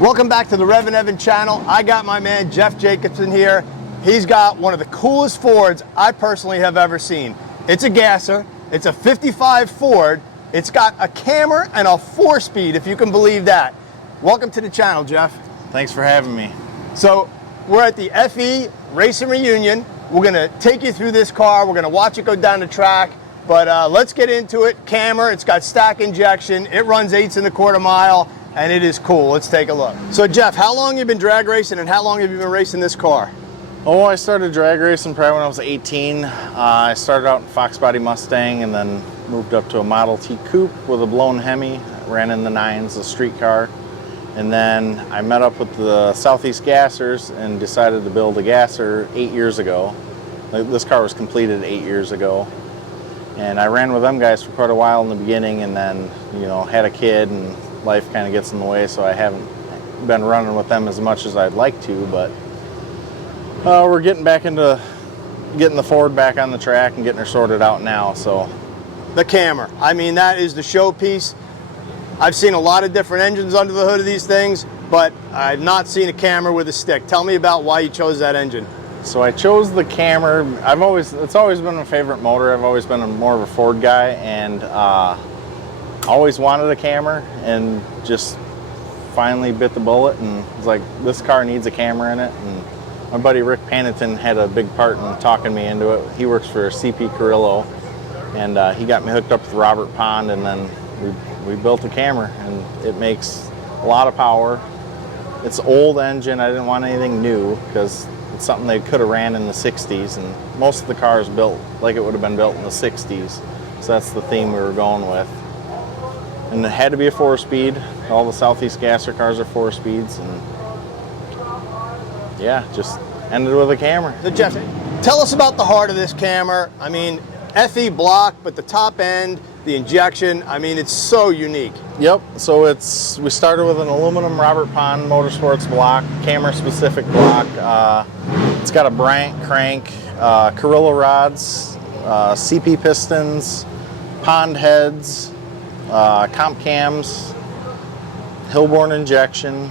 Welcome back to the REVan channel. I got my man Jeff Jacobson here. He's got one of the coolest Fords I personally have ever seen. It's a gasser. It's a 55 Ford. It's got a camera and a 4-speed, if you can believe that. Welcome to the channel, Jeff. Thanks for having me. So we're at the FE Racing Reunion. We're gonna take you through this car. We're gonna watch it go down the track, but let's get into it. Camera, it's got stack injection. It runs 8 1/4 mile, and it is cool. Let's take a look. So Jeff, how long have you been drag racing and how long have you been racing this car? Oh, I started drag racing probably when I was 18. I started out in Fox Body Mustang and then moved up to a Model T Coupe with a blown Hemi. Ran in the 9s, a street car. And then I met up with the Southeast Gassers and decided to build a gasser 8 years ago. This car was completed 8 years ago. And I ran with them guys for quite a while in the beginning, and then, you know, had a kid and life kind of gets in the way, so I haven't been running with them as much as I'd like to, but we're getting back into getting the Ford back on the track and getting her sorted out now. So the camera, I mean, that is the showpiece. I've seen a lot of different engines under the hood of these things, but I've not seen a camera with a stick. Tell me about why you chose that engine. So I chose the camera. It's always been a favorite motor. I've always been more of a Ford guy, and always wanted a camera, and just finally bit the bullet and was like, this car needs a camera in it. And my buddy Rick Pannington had a big part in talking me into it. He works for CP Carrillo, and he got me hooked up with Robert Pond, and then we built a camera, and it makes a lot of power. It's an old engine. I didn't want anything new because it's something they could have ran in the 60s, and most of the cars built like it would have been built in the 60s. So that's the theme we were going with. And it had to be a 4-speed. All the Southeast Gasser cars are 4-speeds, and yeah, just ended with a camera. So Jeff, tell us about the heart of this camera. I mean, FE block, but the top end, the injection, I mean, it's so unique. Yep, so we started with an aluminum Robert Pond Motorsports block, camera specific block. It's got a Bryant crank, Carrillo rods, CP pistons, Pond heads, comp cams, Hillborn injection,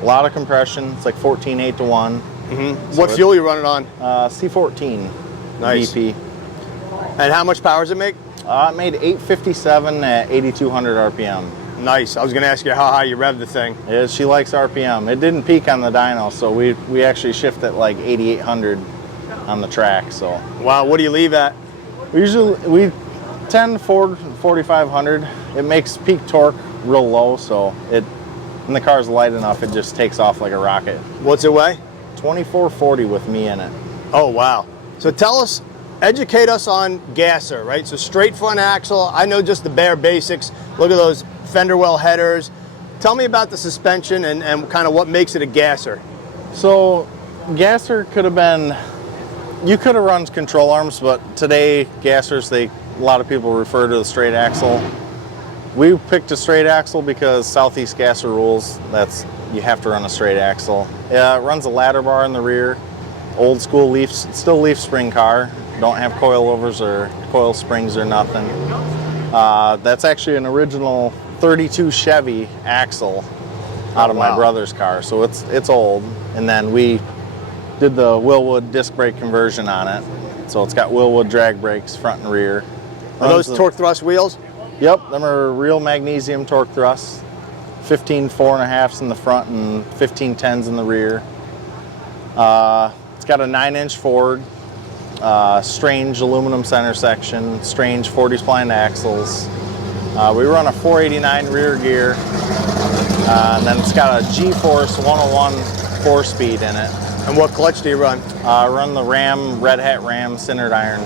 a lot of compression. It's like 14 8-to-1. Mm-hmm. So what fuel are you running on? C14. Nice. VP. And how much power does it make? It made 857 at 8,200 RPM. Nice. I was going to ask you how high you rev the thing. Yeah, she likes RPM. It didn't peak on the dyno, so we actually shift at like 8,800 on the track. So. Wow. What do you leave at? We tend 4,500. It makes peak torque real low, so when the car's light enough, it just takes off like a rocket. What's it weigh? 2440 with me in it. Oh, wow. So tell us, educate us on gasser, right? So straight front axle. I know just the bare basics. Look at those fender well headers. Tell me about the suspension and kind of what makes it a gasser. So gasser could have been, you could have run control arms, but today gassers, a lot of people refer to the straight axle. We picked a straight axle because Southeast Gasser rules. You have to run a straight axle. It runs a ladder bar in the rear. Old school still leaf spring car. Don't have coilovers or coil springs or nothing. That's actually an original 32 Chevy axle out of my brother's car, so it's old. And then we did the Willwood disc brake conversion on it. So it's got Willwood drag brakes front and rear. Are those torque thrust wheels? Yep, them are real magnesium torque thrusts. 15 4.5s in the front and 15 10s in the rear. It's got a 9-inch Ford, strange aluminum center section, strange 40 spline axles. We run a 489 rear gear, and then it's got a G-Force 101 4-speed in it. And what clutch do you run? I run the Red Hat Ram centered iron.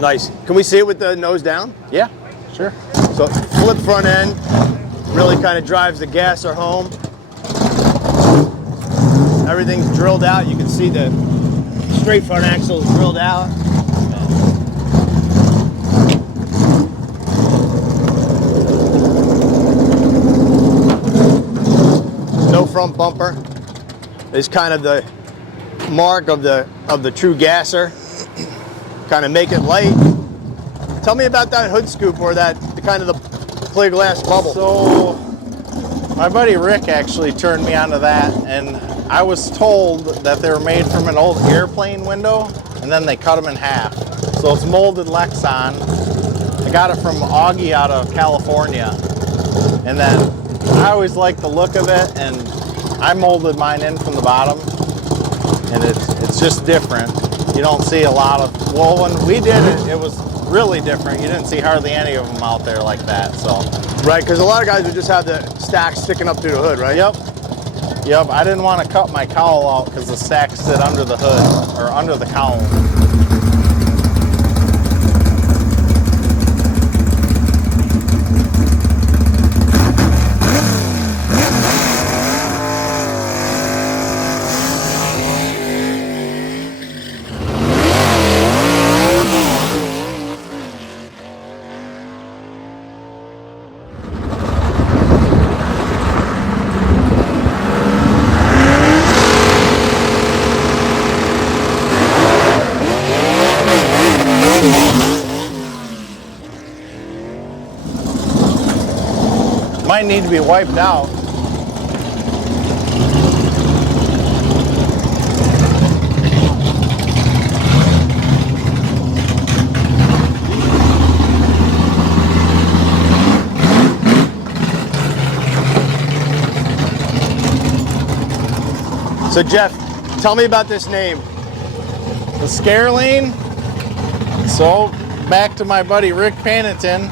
Nice. Can we see it with the nose down? Yeah, sure. So flip front end, really kind of drives the gasser home. Everything's drilled out. You can see the straight front axle is drilled out. No front bumper. Is kind of the mark of the true gasser. Kind of make it light. Tell me about that hood scoop or that kind of the clear glass bubble. So My buddy Rick actually turned me onto that, and I was told that they were made from an old airplane window, and then they cut them in half. So it's molded Lexan. I got it from Augie out of California, and then I always liked the look of it, and I molded mine in from the bottom, and it's just different. You don't see a lot of, well, when we did it, it was really different. You didn't see hardly any of them out there like that, so. Right, because a lot of guys would just have the stack sticking up through the hood, right? Yep, I didn't want to cut my cowl out because the stacks sit under the hood, or under the cowl. Might need to be wiped out. So Jeff, tell me about this name. The SKAIRLANE. So back to my buddy Rick Paniton.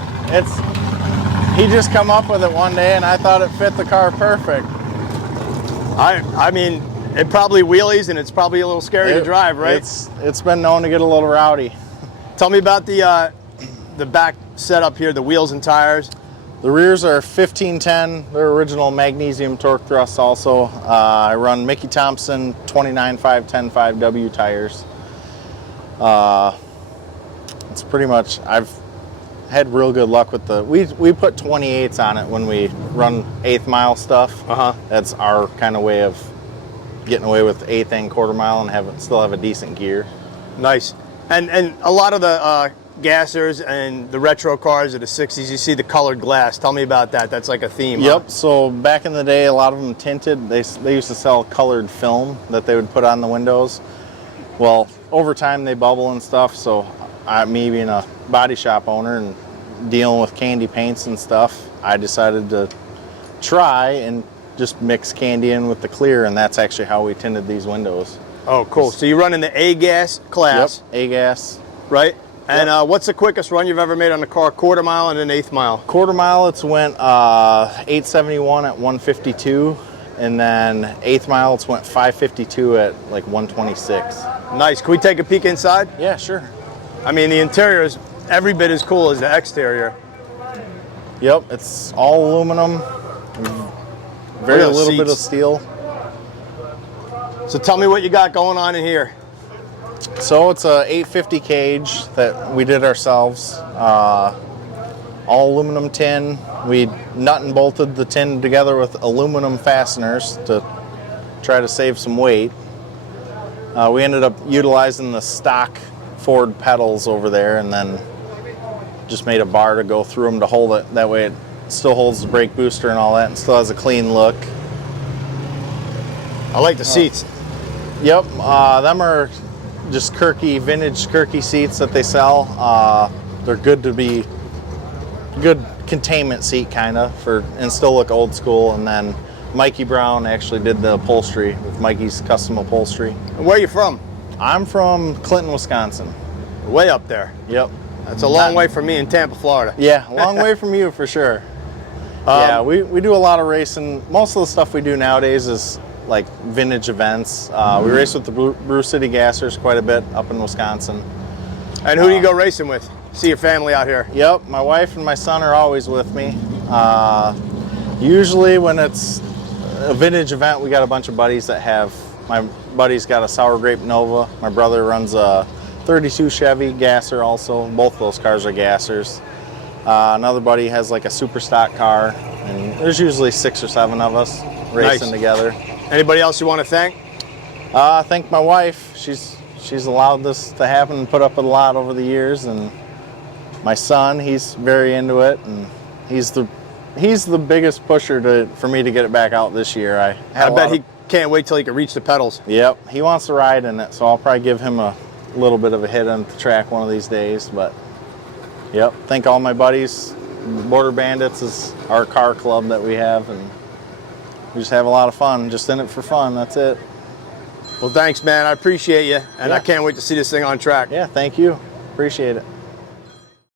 He just come up with it one day, and I thought it fit the car perfect. I mean, it probably wheelies, and it's probably a little scary to drive, right? It's been known to get a little rowdy. Tell me about the back setup here, the wheels and tires. The rears are 1510. They're original magnesium torque thrust also. I run Mickey Thompson 29.5-10.5 tires. It's pretty much, I've had real good luck with the, we put 28s on it when we run 1/8 mile stuff. That's our kind of way of getting away with 1/8 and 1/4 mile and still have a decent gear. Nice. And a lot of the gassers and the retro cars of the 60s, you see the colored glass. Tell me about that. That's like a theme. Yep. Huh? So back in the day, a lot of them tinted. They used to sell colored film that they would put on the windows. Well, over time they bubble and stuff. So me being a body shop owner and dealing with candy paints and stuff, I decided to try and just mix candy in with the clear, and that's actually how we tinted these windows. Oh, cool. So you run in the A-gas class. Yep, A-gas. Right? And what's the quickest run you've ever made on the car? 1/4 mile and an 1/8 mile? 1/4 mile, it's went 871 at 152, and then 1/8 mile, it's went 552 at like 126. Nice. Can we take a peek inside? Yeah, sure. I mean, the interior is every bit as cool as the exterior. Yep, it's all aluminum, very little bit of steel. So tell me what you got going on in here. So it's a 850 cage that we did ourselves, all aluminum tin. We nut and bolted the tin together with aluminum fasteners to try to save some weight. We ended up utilizing the stock Ford pedals over there, and then just made a bar to go through them to hold it. That way it still holds the brake booster and all that, and still has a clean look. I like the seats. Yep, them are just vintage Kirky seats that they sell. They're good to be good containment seat kind of and still look old school. And then Mikey Brown actually did the upholstery with Mikey's Custom Upholstery. Where are you from? I'm from Clinton, Wisconsin. Way up there. Yep. That's a long way from me in Tampa, Florida. Yeah, a long way from you for sure. Yeah, we do a lot of racing. Most of the stuff we do nowadays is like vintage events. We race with the Brew City Gassers quite a bit up in Wisconsin. And who do you go racing with? See your family out here? Yep, my wife and my son are always with me. Usually when it's a vintage event, we got a bunch of buddies that have, my buddy's got a Sour Grape Nova. My brother runs a 32 Chevy gasser also. Both of those cars are gassers. Another buddy has like a super stock car, and there's usually 6 or 7 of us racing together. Anybody else you want to thank? Thank my wife. She's allowed this to happen and put up with a lot over the years, and my son, he's very into it, and he's the he's the biggest pusher for me to get it back out this year. I bet he can't wait till he can reach the pedals. Yep, he wants to ride in it, so I'll probably give him a little bit of a hit on the track one of these days. But yep, thank all my buddies. Border Bandits is our car club that we have, and we just have a lot of fun, just in it for fun. That's it. Well, thanks, man. I appreciate you, and Yeah. I can't wait to see this thing on track. Yeah, thank you. Appreciate it.